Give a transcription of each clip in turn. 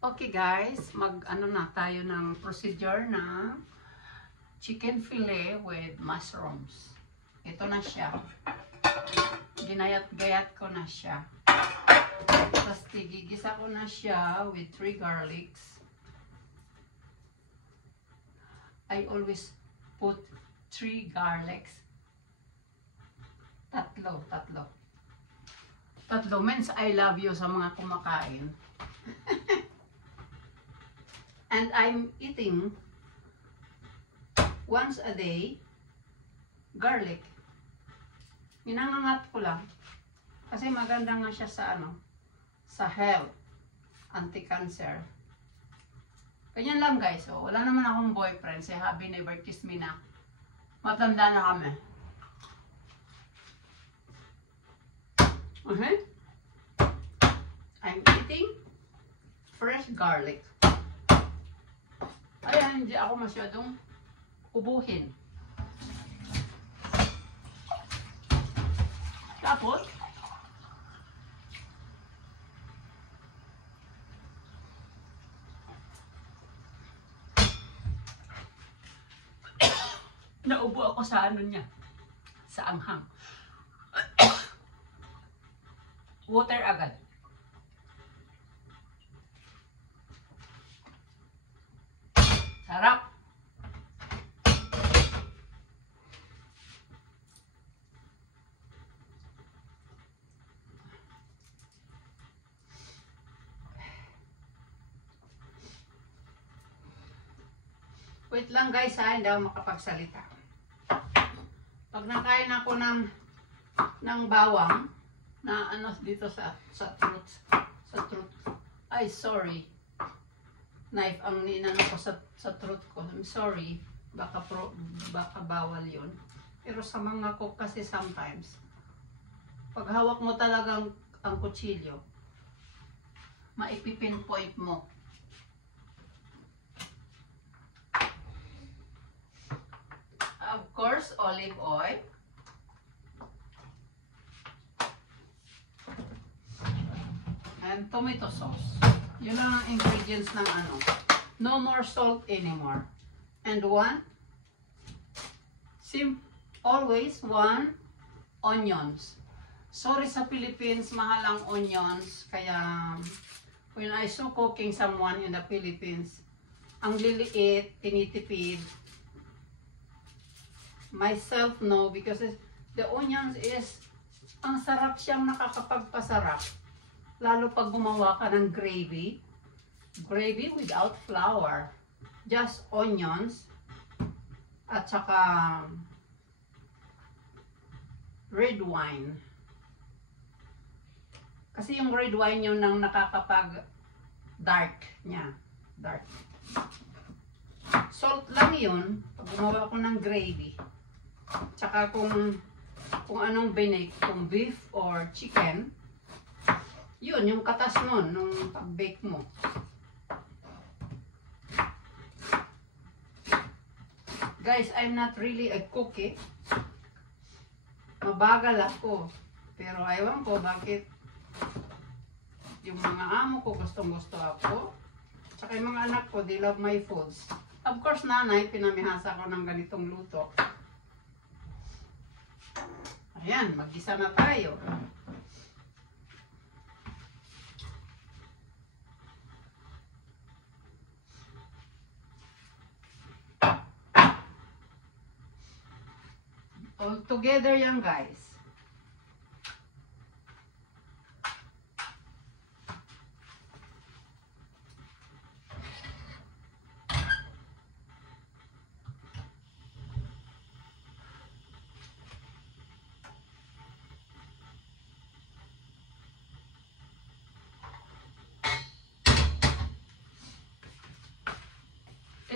Okay guys, mag-ano na tayo ng procedure ng chicken fillet with mushrooms. Ito na siya. Ginayat-gayat ko na siya. Tapos tigigisa ko na siya with 3 garlics. I always put 3 garlics. Tatlo. Tatlo means I love you sa mga kumakain. And I'm eating once a day garlic. Minangangat ko lang kasi maganda nga siya sa sa health, anti-cancer. Ganyan lang guys. So, wala naman akong boyfriend. Si hubby never kiss me na. Matanda na kami. Okay? I'm eating fresh garlic. Ayan, hindi ako masyadong ubuhin. Tapos, naubo ako sa niya, sa anghang. Water agad. Sarap. Wait lang guys ha, hindi ako makapagsalita. Pag nakain ako ng bawang na dito sa throat. Ay, sorry. Knife ang ninano ko sa throat ko. I'm sorry. Baka bawal yun. Pero sa mga cook kasi sometimes, pag hawak mo talagang ang kutsilyo, maipipinpoint mo. Of course, olive oil. And tomato sauce. Yun lang ang ingredients ng No more salt anymore. And always 1 onions. Sorry sa Philippines, mahal ang onions. Kaya, when I saw cooking someone in the Philippines, ang liliit, tinitipid. Myself, no, because the onions is, ang sarap siyang nakakapagpasarap. Lalo pag gumawa ka ng gravy. Gravy without flour. Just onions. At saka red wine. Kasi yung red wine yun ang nakakapag dark niya. Dark. Salt lang yun. Pag gumawa ko ng gravy. Tsaka kung anong binake, kung beef or chicken, yun, yung katas nun, nung pag-bake mo. Guys, I'm not really a cook eh. Mabagal ako. Pero ayaw ko bakit yung mga amo ko gustong-gusto ako. Tsaka yung mga anak ko, they love my foods. Of course, nanay, pinamihasa ko ng ganitong luto. Ayan, mag-isa na tayo. All together yan guys.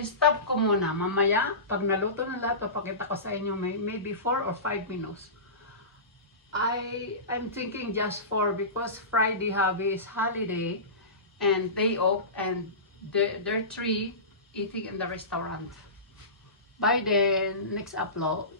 Stop ko muna. Mamaya, pag naluto na lahat, papakita ko sa inyo maybe 4 or 5 minutes. I'm thinking just 4 because Friday hubby is holiday and day off and they're 3 eating in the restaurant. By the next upload,